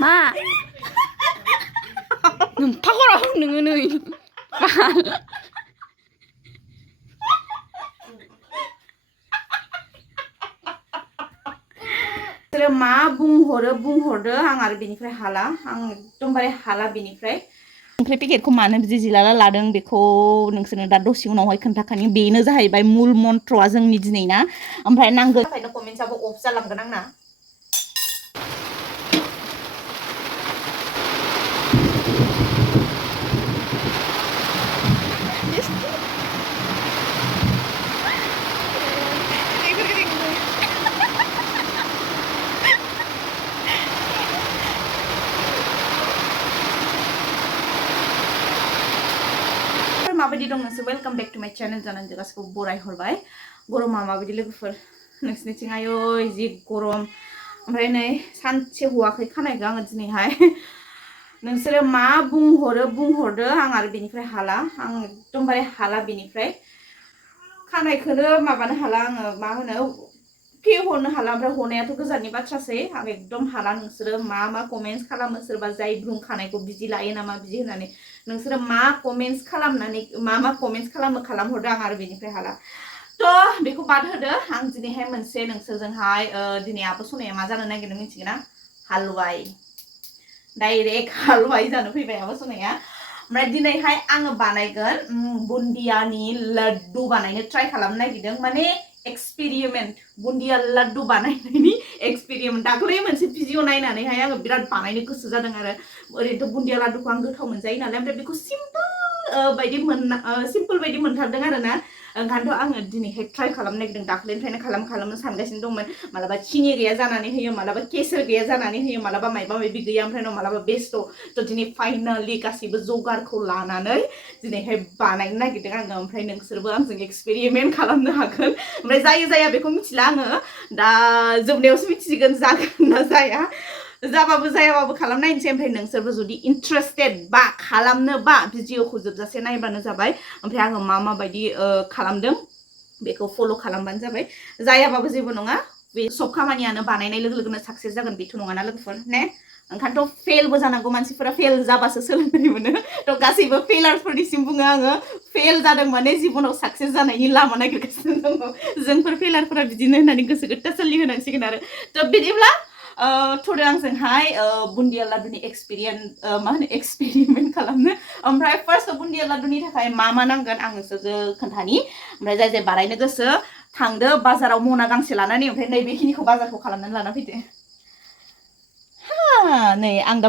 मा नोंफाखरा नोङो नै मा बुंहरदो आं आरो बेनिफ्राय हाला आं एकदमबारे हाला बेनिफ्राय संख्रि पेकेटखौ मानो बिदि जिलाला लादों बेखौ नोंसोरनो दा दसे उनावहाय खोन्थाखानि बेनो जाहैबाय मुल मन्त्रआ जोंनि दिनै ना ओमफ्राय नांगौ थाखायनो कमेन्ट्सआबो अफ जालांगोन आंना माबायदि दं नोंसोर वेलकाम बेक टू माय चैनल जानानै गासैखौ बराय हरबाय गरमा माबायदि लोगोफोर नोंसिनिथिं आयो जि गरम ओमफ्राय नै सानसे हुवाखै खानायखौ आङो दिनैहाय नोंसोरो मा बुंहरदो आं आरो बेनिफ्राय हाला आं एकदमबारे हाला बेनिफ्राय खानायखौनो माबानो हाला आङो मा होनो हरनो हाला ओमफ्राय हनायाथ' गोजाननि बाथ्रासै आं एकदम हाला नोंसोरो मा कमेन्ट्स खालामो सोरबा जाय बुं खानायखौ बिदि लायो नामा बिदि होननानै नोंसोरो मा कमेन्ट्स खालामनानै मा कमेन्ट्स खालामहरदो आं आरो बेनिफ्राय हाला थ' बेखौ बाद होदो आं दिनैहाय मोनसे नोंसोरजोंहाय दिनै आब' सनाया मा जानो नागिरदों मिथिगोना हालवाइ डाइरेक्ट हालवाइ जानो फैबाय आब' सनाया ओमफ्राय दिनैहाय आङो बानायगोन बुन्दियानि लाड्डु बानायनो ट्राइ खालामनो नागिरदों माने एक्सपेरिमेन्ट बुन्दिया लाड्डु बानायनायनि एक्सपेरिमेन्ट दाख्लै मोनसे भिडिअ नायनानैहाय आङो बिराद बानायनो गोसो जादों आरो ओरैनोथ' बुन्दिया लाड्डुखौ आं गोथाव मोनजायो नालाय ओमफ्राय बेखौ सिम्पोल बायदि मोनथारदों आरो ना ओंखायनोथ' आङो दिनैहाय ट्राइ खालामनो नागिरदों दाख्लैनिफ्रायनो खालामनो सानगासिनो दंमोन मालाबा सिनि गैया जानानै होयो मालाबा केसर गैया जानानै होयो मालाबा मायबा मायबि गैया ओमफ्राय मालाबा बेस्ट थ' दिनै फाइनालि गासैबो जगारखौ लानानै दिनैहाय बानायनो नागिरदों आङो ओमफ्राय नोंसोरबो आंजों एक्सपेरिमेन्ट खालामनो हागोन ओमफ्राय जायो जाया बेखौ मिथिला आङो दा जोबनायावसो मिथिसिगोन जागोन ना जाया जाबाबो जायाबाबो खालामनायनोसै ओमफ्राय नोंसोरबो जुदि इन्ट्रेस्टेड बा खालामनोबा भिडिअखौ जोबजासे नायबानो जाबाय ओमफ्राय आङो माबायदि खालामदों बेखौ फल' खालामबानो जाबाय जायाबाबो जेबो नङा बे सब खामानियानो बानायनाय लोगो लोगोनो साक्सेस जागोन बेथ' नङाना लोगोफोर ने ओंखायनोथ' फेलबो जानांगौ मानसिफोरा फेल जाबासो सोलोंनाय मोनो थ' गासैबो फेलारफोरनिसिम बुङो आङो फेल जादों माने जिबनाव साक्सेस जानायनि लामा नागिरगासिनो दङ जोंफोर फेलारफोरा बिदिनो होननानै गोसो गोथासालि होनांसिगोन आरो थ' बिदिब्ला थ'दो आंजोंहाय बुन्दिया लाड्डुनि एक्सपेरिमेन्ट खालामनो ओमफ्राय फार्स्ट बुन्दिया लाड्डुनि थाखाय मा नांगोन आं नोंसोरजो खोन्थानि ओमफ्राय जाय बानायनो गोसो थांदो बाजाराव मना गांसे लानानै ओमफ्राय नैबेखिनिखौ बाजारखौ खालामनानै लाना फैदो नै आं दा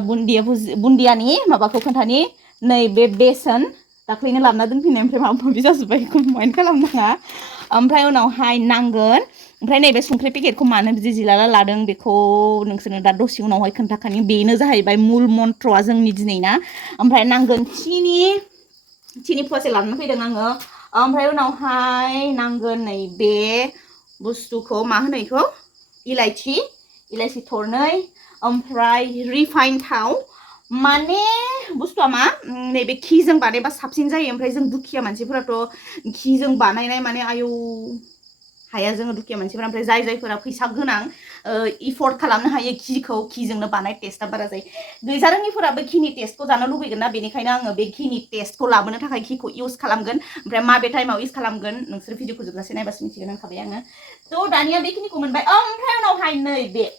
बुन्दियानि माबाखौ खोन्थानि नै बे बेसन दाख्लैनो लाबोना दोनफैनाय ओमफ्राय माबा माबि जाजोब्बाय कम्बाइन खालामनाङा ओमफ्राय उनावहाय नांगोन ओमफ्राय नैबे संख्रि पेकेटखौ मानो बिदि जिलाला लादों बेखौ नोंसोरनो दा दसे उनावहाय खोन्थाखानि बेनो जाहैबाय मुल मन्त्रआ जोंनि दिनै ना ओमफ्राय नांगोन सिनि फवासे लानानै फैदों आङो ओमफ्राय उनावहाय नांगोन नै बे बुस्थुखौ मा होनो बेखौ इलाइचि थरनै ओमफ्राय रिफाइन थाव माने बुस्थुआ मा नैबे घिजों बानायबा साबसिन जायो ओमफ्राय जों दुखिया मानसिफोराथ' घिजों बानायनाय माने आयौ हाया जोङो दुखिया मानसिफोरा ओमफ्राय जायफोरा फैसा गोनां एफर्ड खालामनो हायो घिजोंनो बानाय टेस्टआ बारा जायो गैजारोङिफोराबो घिनि टेस्टखौ जानो लुबैगोन ना बेनिखायनो आङो बे घिनि टेस्टखौ लाबोनो थाखाय घिखौ इउज खालामगोन ओमफ्राय माबे टाइमाव इउज खालामगोन नोंसोर भिडिअखौ जोबजासे नायबासो मिथिगोन होनखाबाय आङो थ' दानिया बेखिनिखौ मोनबाय ओमफ्राय उनावहाय नै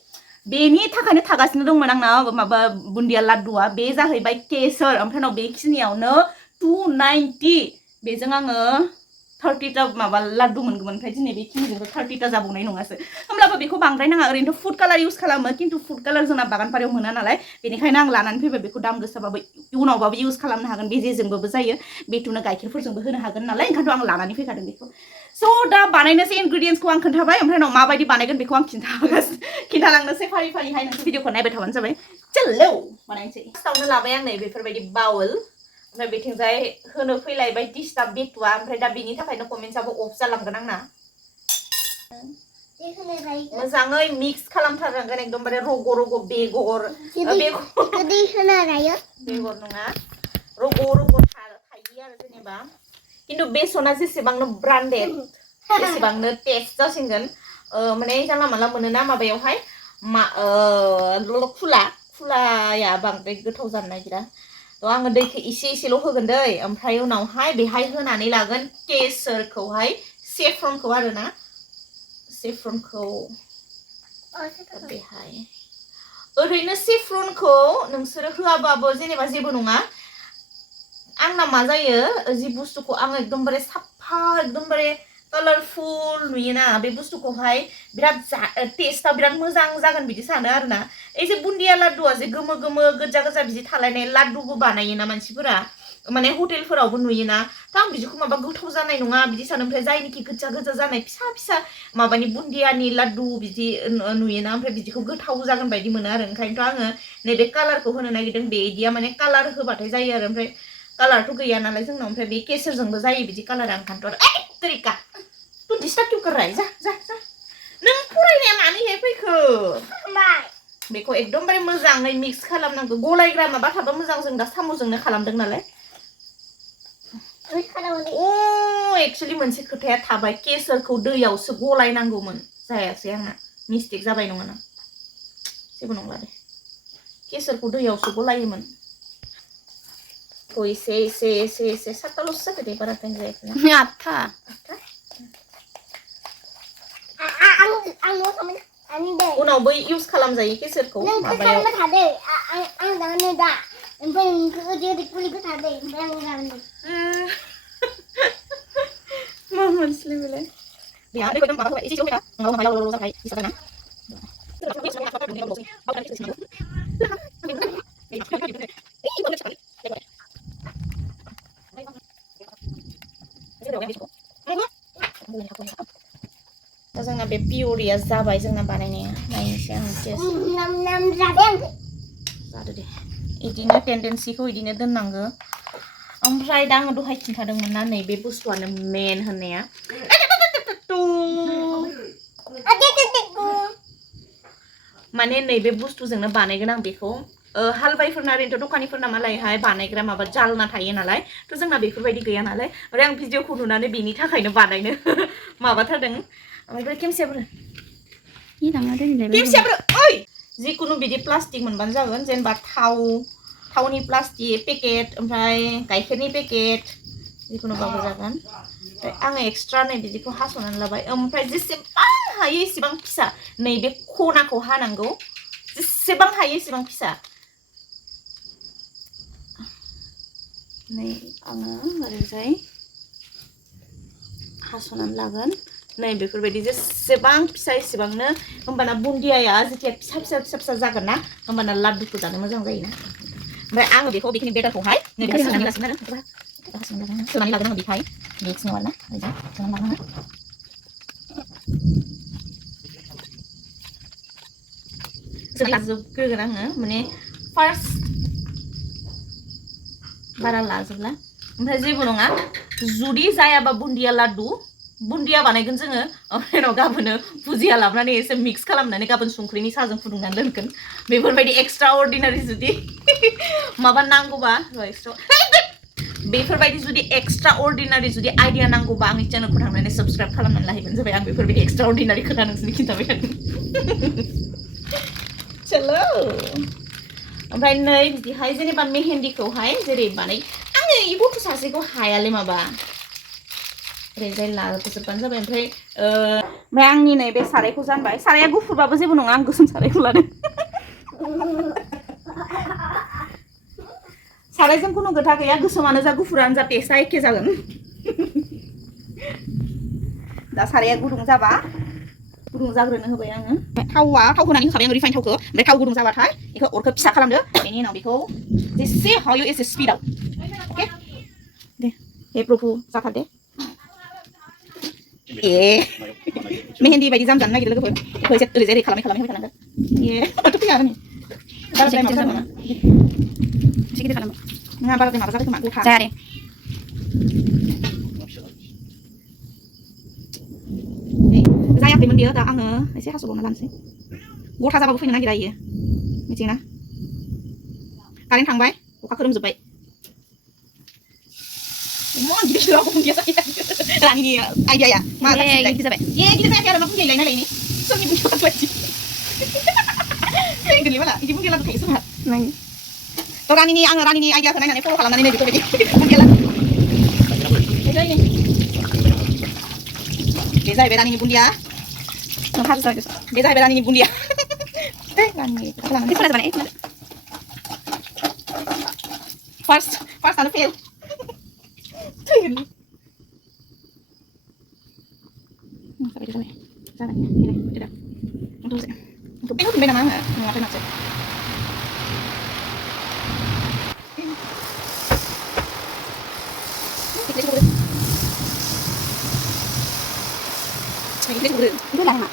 बेनि थाखायनो थागासिनो दंमोन आंना माबा बुन्दिया लाड्डुआ बे जाहैबाय केसर ओमफ्राय उनाव बेखिनियावनो 290 बेजों आङो 30टा माबा लाड्डु मोनगौमोन ओमफ्राय दिनै बेखिनिजोंबो 30टा जाबावनाय नङासो होमब्लाबो बेखौ बांद्राय नाङा ओरैनोथ' फुड कालार इउज खालामो खिन्थु फुड कालार जोंना बागानपारायाव मोना नालाय बेनिखायनो आं लानानै फैबाय बेखौ दाम गोसाबाबो उनावबाबो इउज खालामनो हागोन बे जेजोंबाबो जायो बेथुनो गाइखेरफोरजोंबो होनो हागोन नालाय ओंखायनोथ' आं लानानै फैखादों बेखौ स' दा बानायनोसै इनग्रेडियेन्ट्सखौ आं खोन्थाबाय ओमफ्राय उनाव माबायदि बानायगोन बेखौ आं खिन्थालांनोसै फारि फारिहाय नोंसोर भिडिअखौ नायबाय थाबानो जाबाय चलो बानायनोसै फार्स्टआवनो लाबाय आं नै बेफोरबायदि बाउल ओमफ्राय बेथिंजाय होनो फैलायबाय दिस्टा बेटुआ ओमफ्राय दा बेनि थाखायनो कमेन्ट्सआबो अफ जालांगोन आंना मोजाङै मिक्स खालामथारनांगोन एकदमबारे रग' बेगर नङा रग' थायो आरो जेनेबा खिन्थु बेसना जेसेबांनो ब्रान्डेड एसेबांनो टेस्ट जासिगोन माने जानला मानला मोनोना माबायावहाय फुलाया बांद्राय गोथाव जानो नागिरा थ' आङो दैखौ एसेल' होगोन दै ओमफ्राय उनावहाय बेहाय होनानै लागोन केसरखौहाय सेफ्रनखौ आरोना सेफ्रनखौ बेहाय ओरैनो सेफ्रनखौ नोंसोरो होआबाबो जेनेबा जेबो नङा आंना मा जायो जि बुस्थुखौ आङो एकदमबारे साफा एकदमबारे कालारफुल नुयोना बे बुस्थुखौहाय बिराद टेस्टआ बिराद मोजां जागोन बिदि सानो आरोना এই যে बुन्दिया लाड्डुआ जे गोमो गोमो गोजा गोजा बिदि थालायनाय लाड्डुबो बानायोना मानसिफोरा माने हटेलफोरावबो नुयोना थ' आं बिदिखौ माबा गोथाव जानाय नङा बिदि सानो ओमफ्राय जायनिखि गोजा गोजा जानाय फिसा फिसा माबानि बुन्दियानि लाड्डु बिदि नुयोना ओमफ्राय बिदिखौ गोथाव जागोन बायदि मोनो आरो ओंखायनोथ' आङो नैबे कालारखौ होनो नागिरदों बे इदिया माने कालार होबाथाय जायो आरो ओमफ्राय कालारथ' गैया नालाय जोंनाव ओमफ्राय बे केसरजोंबो जायो बिदि कालारा ओंखायनोथ' ओइ तरिका तु डिस्टार्ब क्यों कर रहा है जा जा जा नों फरायनाया मानोहाय फैखो बेखौ एकदमबारे मोजाङै मिक्स खालामनांगौ गलायग्रा माबा थाबा मोजां जों दा साम'जोंनो खालामदों नालाय एक्चुअली मोनसे खोथाया थाबाय केसरखौ दैयावसो गलायनांगौमोन जायासै आंना मिस्टेक जाबाय नङाना जेबो नंला दे केसरखौ दैयावसो गलायोमोन एसे सातताल'सो जाबाय दे बारा टाइम जायाखै आठथा उनावबो इउज खालामजायो केसरखौ माबायाव मा मोनसलै बेलाय बेहा ओरैबायदि माबा होबाय एसेल' होबाय नङाबा माबा लाव जाबाय बिसा जाना दा जोंना बे पिउरिया जाबाय जोंना बानायनाया नायनोसै आं टेस्ट जादो दे इदिनो टेन्डेन्सिखौ इदिनो दोननांगो ओमफ्राय दा आङो दहाय खिन्थादोंमोन ना नैबे बुस्थुआनो मेन होननाया माने नैबे बुस्थुजोंनो बानायगोन आं बेखौ हालवाइफोरना ओरैनोथ' दखानिफोरना मालायहाय बानायग्रा माबा जालना थायो नालाय थ' जोंना बेफोरबायदि गैया नालाय ओमफ्राय आं भिडिअखौ नुनानै बेनि थाखायनो बानायनो माबाथारदों ओमफ्राय केमसियाफोर ओइ जिखुनु बिदि प्लास्टिक मोनबानो जागोन जेनेबा थावनि प्लास्टिक पेकेट ओमफ्राय गाइखेरनि पेकेट जिखुनु बाबो जागोन ओमफ्राय आङो एक्सट्रा नै बिदिखौ हास'नानै लाबाय ओमफ्राय जेसेबां हायो एसेबां फिसा नैबे खनाखौ हानांगौ जेसेबां हायो एसेबां फिसा नै आङो ओरैजाय हास'नानै लागोन नै बेफोरबायदि जेसेबां फिसा एसेबांनो होमबाना बुन्दियाया जेथिया फिसा फिसा फिसा फिसा जागोन ना होमबाना लाड्डुखौ जानो मोजां जायोना ओमफ्राय आङो बेखौ बेखिनि बेटारखौहाय नै बेहाय सोनानै लासिगोन आरो सोनानै लागोन आङो बेहाय मिक्स नङा ना ओरैजाय सोनानै लागोन सोनानै लाजोबग्रोगोन आङो माने फार्स्ट बारा लाजोबला ओमफ्राय जेबो नङा जुदि जायाबा बुन्दिया लाड्डु बुन्दिया बानायगोन जोङो ओमफ्राय उनाव गाबोनो भुजिया लाबोनानै एसे मिक्स खालामनानै गाबोन संख्रिनि साहाजों फुदुंनानै दोनगोन बेफोरबायदि एक्सट्रा अर्डिनारि जुदि माबा नांगौबा बेफोरबायदि जुदि एक्सट्रा अर्डिनारि जुदि आइडिया नांगौबा आंनि चेनेलखौ थांनानै साबस्क्राइब खालामनानै लाहैबानो जाबाय आं बेफोरबायदि एक्सट्रा अर्डिनारि खोथा नोंसोरनो खिन्थाबाय थागोन चलो ओमफ्राय नै बिदिहाय जेनेबा मेहेन्दिखौहाय जेरै बानाय आङो इ गथ' सासेखौ हायालै माबा ओरैजाय लाजोबबानो जाबाय ओमफ्राय आंनि नैबे सारायखौ जानबाय साराया गुफुरबाबो जेबो नङा आं गोसोम सारायखौ लादों सारायजों खुनु खोथा गैया गोसोमानो जा गुफुरानो जा टेस्टआ एखे जागोन दा साराया गुदुं जाबा गुदुं जाग्रोनो होबाय आङो थावआ थाव होनानै होखाबाय आं रिफाइन थावखौ ओमफ्राय थाव गुदुं जाबाथाय बेखौ अरखौ फिसा खालामदो बेनि उनाव बेखौ जेसे हायो एसे स्पिडआव अके दे हे प्रभु जाथारदे मेहेन्दी बायदि जाम जानो नागिरो लोगोफोर बेखौ एसे ओरैजाय ओरै खालामै होबाय थानांगोन माथो फैया आरो बारा टाइम जाबाय नामा एसे गिदिर खालामो नङा बारा माबा जाबाय खोमा गथा जाया दे जायाखैमोन बेयो दा आङो एसे हास'बावना लानोसै गथा जाबाबो फैनो नागिरा इयो मिथिगोना कारेन्ट थांबाय अखा खोरोमजोब्बाय गिदिर रानि आइडियाया मा गिदिर जाबाय गिदिर जायाखै आरो मा बुंजायो लायना लायनि सोरनि बुंजायो बायदि गोरलै माला इदि बुन्दिया लादु थायो जोंहा नों थ' रानिनि आइडियाखौ नायनानै फल' खालामनानै नै बेफोरबायदि बुन्दिया लादु बे जाहैबाय रानिनि बुन्दिया बे जाहैबाय रानिनि बुन्दिया रानिनि फार्स्टआनो फेल होफिनबाय नामा आङो नङाथाय माथो itu lama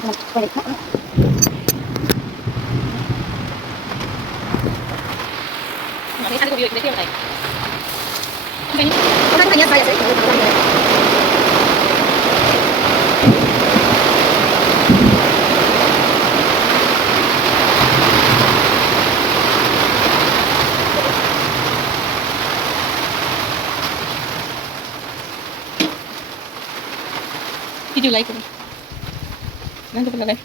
balik orang tanya saya video like ini nanti pernah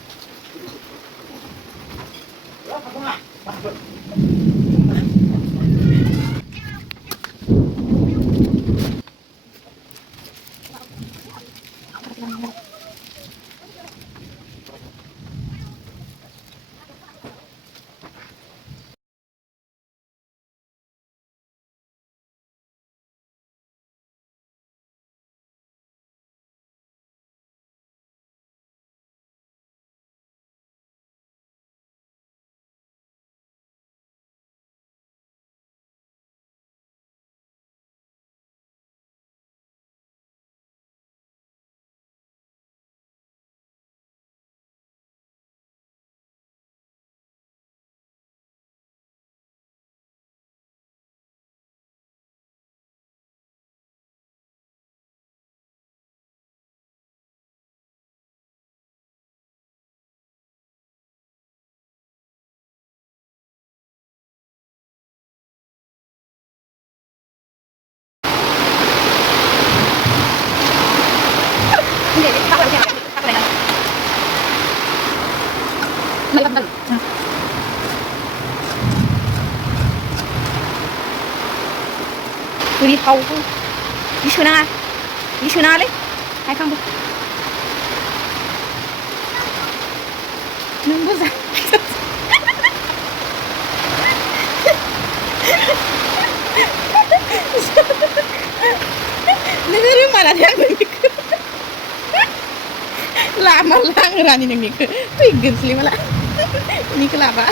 Ini tahu tuh, di sana le, hai kamu, nunggu sah, negeri mana dia ni? Lama lang ni ni, trigger sih malah, ni kelapa.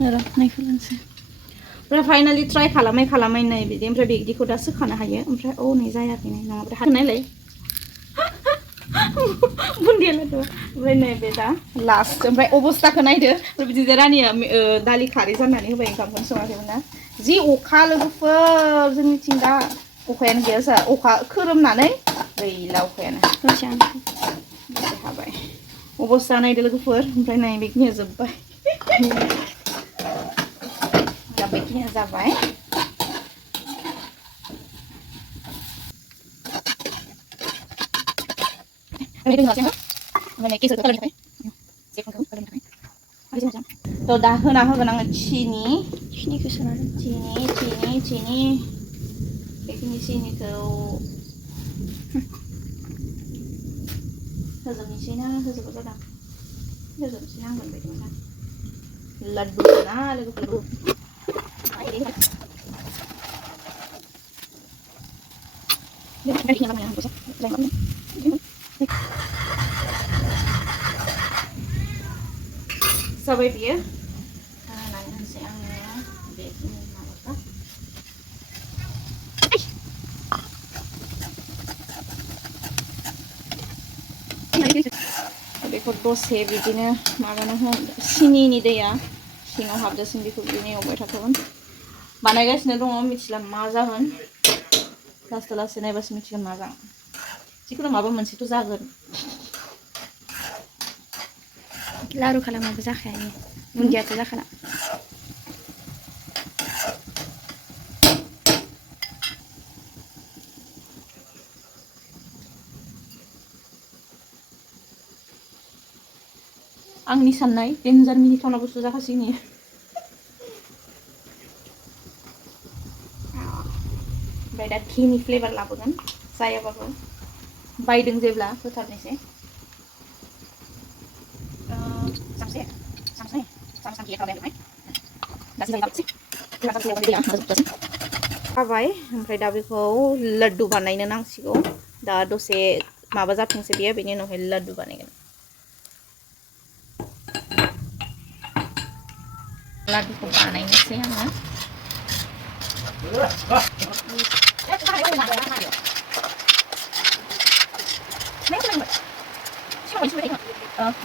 नायफोरनोसै ओमफ्राय finally try खालामै नै बिदि ओमफ्राय बिदिखौ दा सोखानो हायो ओमफ्राय औ नै जायाखै नै नङाब्ला हानायलाय बुन्दिया लादु ओमफ्राय नै बे दा लास्ट ओमफ्राय अबस्थाखौ नायदो बिदि रानिया दालि खारै जाननानै होबाय ओंखामखौनो सङाखैमोन ना जि अखा लोगोफोर जोंनिथिं दा अखायानो गैया जा अखा खोरोमनानै गैला अखायानो दसे हाबाय अबस्था नायदो लोगोफोर ओमफ्राय नै बेखिनिया जोब्बाय बेखिनिया जाबाय थ' दा होना होगोन आङो सिनिखौ सोनानै सिनि बेखिनि सिनिखौ होजोबनोसै ना होजोबो जादों होजोबनोसै नांगोन बायदि मोनदां लाड्डु ना लोगोफोर जाबाय बियो होनानै होनोसै आङो बेखिनि माबाखौ बेखौ दसे बिदिनो माबानो हो सिनिनि दैया सिङाव हाबजासिम बेखौ बिदिनो एवबाय थाथ'गोन बानायगासिनो दङ मिथिला मा जागोन लासै नायबासो मिथिगोन मा जागोन जिखुनु माबा मोनसेथ' जागोन लारु खालामाबो जाखाया बुन्दियाथ' जाखाला आंनि साननाय डेन्जार मिनिथावना बुस्थु जाखासिगोन इयो ओमफ्राय दा घिनि फ्लेभार लाबोगोन जायाबाबो बायदों जेब्ला होथारनोसै सामसे घि थाबाय जाबाय ओमफ्राय दा बेखौ लाड्डु बानायनो नांसिगौ दा दसे माबा जाथोंसै बियो बेनि उनावहाय लाड्डु बानायगोन लाड्डुखौ बानायनोसै आङो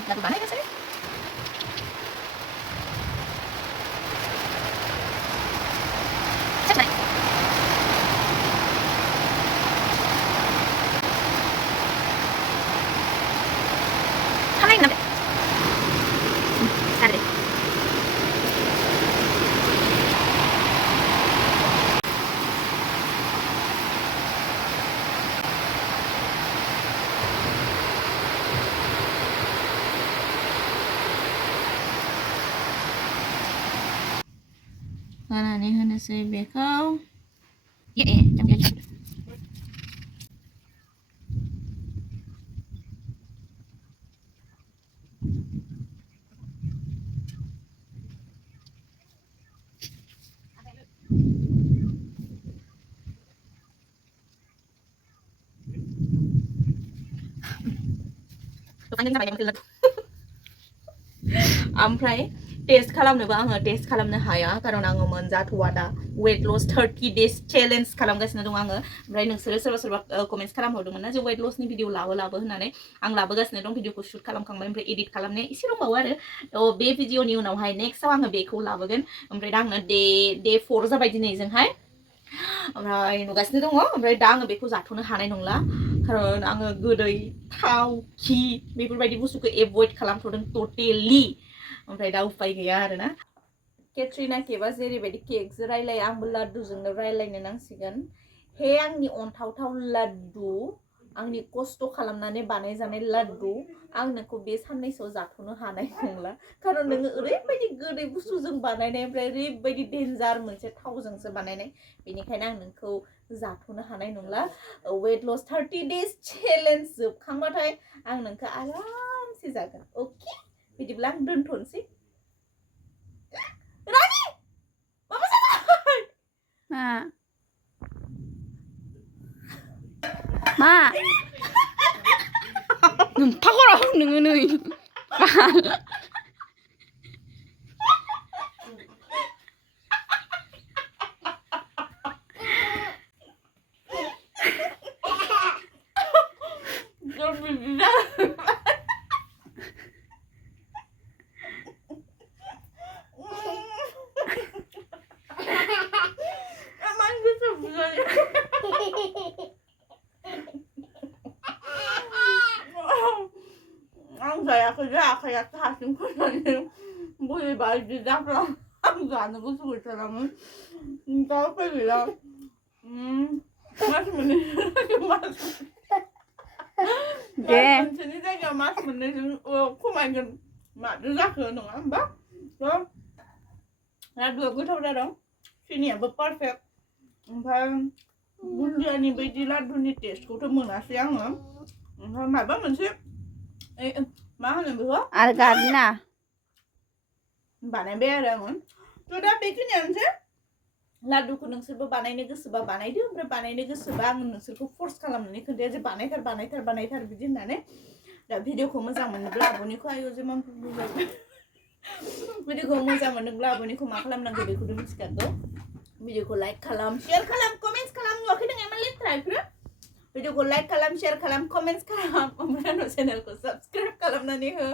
लाड्डु बानायनोसै होनानै होनोसै बेखौ ओमफ्राय टेस्ट खालामनोबो आङो टेस्ट खालामनो हाया खारन आङो मोनजाथ'वा दा वेट लस 30 days चेलेन्ज खालामगासिनो दं आङो ओमफ्राय नोंसोरो सोरबा सोरबा कमेन्ट्स खालामहरदोंमोन ना जे वेट लसनि भिडिअ लाबो होननानै आं लाबोगासिनो दं भिडिअखौ शुट खालामखांबाय ओमफ्राय एडिट खालामनाया एसे दंबावो आरो बे भिडिअनि उनावहाय नेक्स्टआव आङो बेखौ लाबोगोन ओमफ्राय दा आंनो डे 4 जाबाय दिनैजोंहाय ओमफ्राय नुगासिनो दङ ओमफ्राय दा आङो बेखौ जाथ'नो हानाय नंला खारन आङो गोदै थाव घि बेफोरबायदि बुस्थुखौ एभयड खालामथ'दों टटेलि ओमफ्राय दा उपाय गैया आरोना केट्रिना केबा जेरैबायदि केकजों रायलायो आंबो लाड्डुजोंनो रायलायनो नांसिगोन हे आंनि अनथावथाव लाड्डु आंनि खस्थ' खालामनानै बानायजानाय लाड्डु आं नोंखौ बे साननैसोआव जाथ'नो हानाय नंला खारन नोङो ओरैबायदि गोदै बुस्थुजों बानायनाय ओमफ्राय ओरैबायदि डेन्जार मोनसे थावजोंसो बानायनाय बेनिखायनो आं नोंखौ जाथ'नो हानाय नंला वेट लस 30 days चेलेन्ज जोबखांबाथाय आं नोंखौ आरामसे जागोन अके बिदिब्ला आं दोनथ'नोसै रानि माबा जाबाय मा नोंफाखरा नोङो नै आखाया हारसिंफोरनानै बोरैबा बिदि जाफ्ला आं जानोबो सुगुरथारामोन दा उपाय गैला मास मोननै मोनसेनि जायगायाव मास मोननैजों खमायगोन माथो जाखो नङा होमबा लाड्डुआ गोथाव जादों सिनियाबो पारफेक्ट ओमफ्राय बुन्दियानि बायदि लाड्डुनि टेस्टखौथ' मोनासै आङो ओमफ्राय माबा मोनसे मा होनो बेखौ आरो गारना बानायबाय आरो आङो थ' दा बेखिनियानोसै लाड्डुखौ नोंसोरबो बानायनो गोसोबा बानायदो ओमफ्राय बानायनो गोसोबा आं नोंसोरखौ फर्स खालामनानै खोन्थाया जे बानायथार बिदि होननानै दा भिडिअखौ मोजां मोनोब्ला आब'निखौ आयौ जे मा भिडिअखौ मोजां मोनोब्ला आब'निखौ मा खालामनांगौ बेखौथ' मिथिखागौ भिडिअखौ लाइक खालाम शेयार खालाम कमेन्ट्स खालाम नुवाखै नों इमान लेथ्रा बेफोरो भिडिअखौ लाइक खालाम शेयार खालाम कमेन्ट्स खालाम ओमफ्राय आंनाव चेनेलखौ साबस्क्राइब खालामनानै हो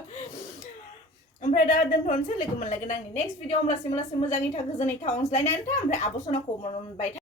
ओमफ्राय दा दोनथ'नोसै लोगो मोनलायगोन आंनि नेक्स्ट भिडिअ होमब्लासिम मोजाङै था गोजोनै था अनज्लायनानै था ओमफ्राय आब' सनाखौ मोनबाय था